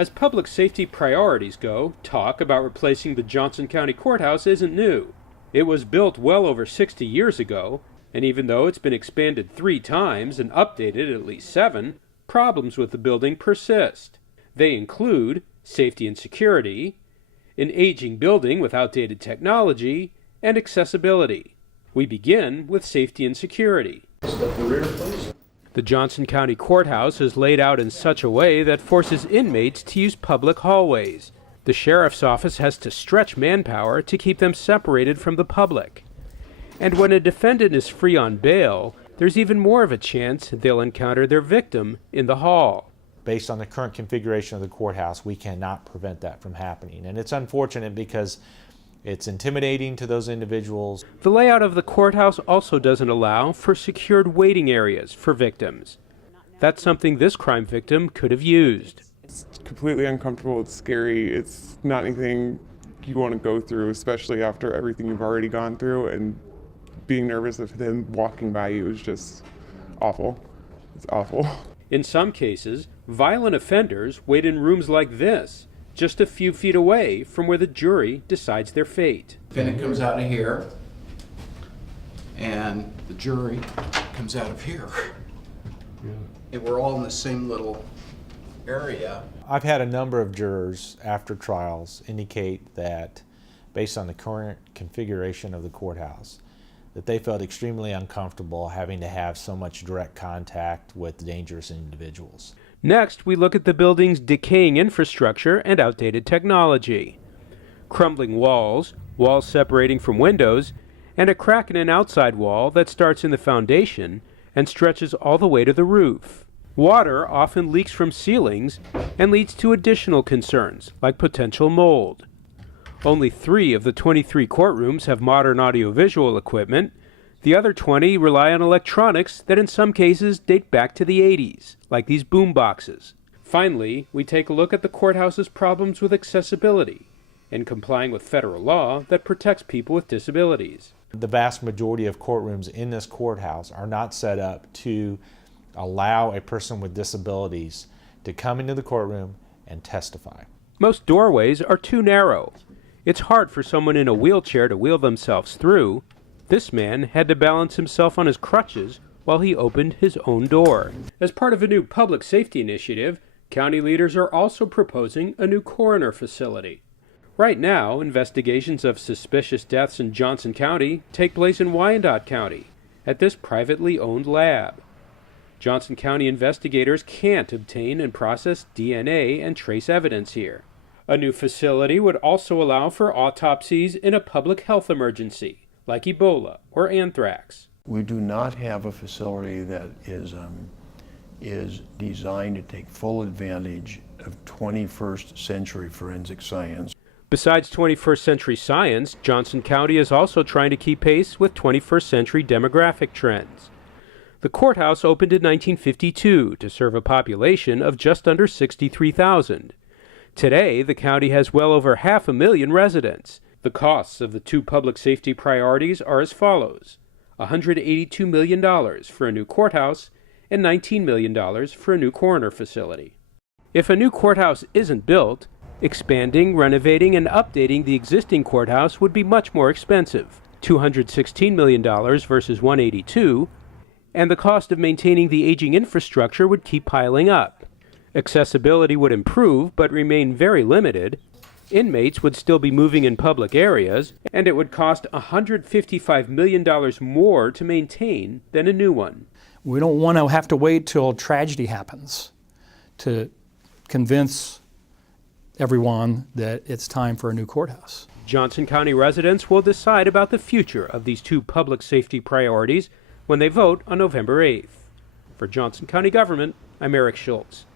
As public safety priorities go, talk about replacing the Johnson County Courthouse isn't new. It was built well over 60 years ago, and even though it's been expanded 3 times and updated at least 7, problems with the building persist. They include safety and security, an aging building with outdated technology, and accessibility. We begin with safety and security. Step the rear, please. The Johnson County Courthouse is laid out in such a way that forces inmates to use public hallways. The sheriff's office has to stretch manpower to keep them separated from the public. And when a defendant is free on bail, there's even more of a chance they'll encounter their victim in the hall. Based on the current configuration of the courthouse, we cannot prevent that from happening. And it's unfortunate because it's intimidating to those individuals. The layout of the courthouse also doesn't allow for secured waiting areas for victims. That's something this crime victim could have used. It's completely uncomfortable, it's scary, it's not anything you want to go through, especially after everything you've already gone through, and being nervous of them walking by you is just awful. It's awful. In some cases, violent offenders wait in rooms like this, just a few feet away from where the jury decides their fate. Defendant comes out of here, and the jury comes out of here. Yeah. And we're all in the same little area. I've had a number of jurors after trials indicate that, based on the current configuration of the courthouse, that they felt extremely uncomfortable having to have so much direct contact with dangerous individuals. Next, we look at the building's decaying infrastructure and outdated technology. Crumbling walls, walls separating from windows, and a crack in an outside wall that starts in the foundation and stretches all the way to the roof. Water often leaks from ceilings and leads to additional concerns, like potential mold. Only 3 of the 23 courtrooms have modern audiovisual equipment. The other 20 rely on electronics that in some cases date back to the 80s, like these boom boxes. Finally, we take a look at the courthouse's problems with accessibility and complying with federal law that protects people with disabilities. The vast majority of courtrooms in this courthouse are not set up to allow a person with disabilities to come into the courtroom and testify. Most doorways are too narrow. It's hard for someone in a wheelchair to wheel themselves through. This man had to balance himself on his crutches while he opened his own door. As part of a new public safety initiative, county leaders are also proposing a new coroner facility. Right now, investigations of suspicious deaths in Johnson County take place in Wyandotte County at this privately owned lab. Johnson County investigators can't obtain and process DNA and trace evidence here. A new facility would also allow for autopsies in a public health emergency, like Ebola or anthrax. We do not have a facility that is designed to take full advantage of 21st century forensic science. Besides 21st century science, Johnson County is also trying to keep pace with 21st century demographic trends. The courthouse opened in 1952 to serve a population of just under 63,000. Today, the county has well over 500,000 residents. The costs of the 2 public safety priorities are as follows: $182 million for a new courthouse and $19 million for a new coroner facility. If a new courthouse isn't built, expanding, renovating, and updating the existing courthouse would be much more expensive, $216 million versus $182, and the cost of maintaining the aging infrastructure would keep piling up. Accessibility would improve, but remain very limited. Inmates would still be moving in public areas, and it would cost $155 million more to maintain than a new one. We don't want to have to wait till tragedy happens to convince everyone that it's time for a new courthouse. Johnson County residents will decide about the future of these 2 public safety priorities when they vote on November 8th. For Johnson County Government, I'm Eric Schultz.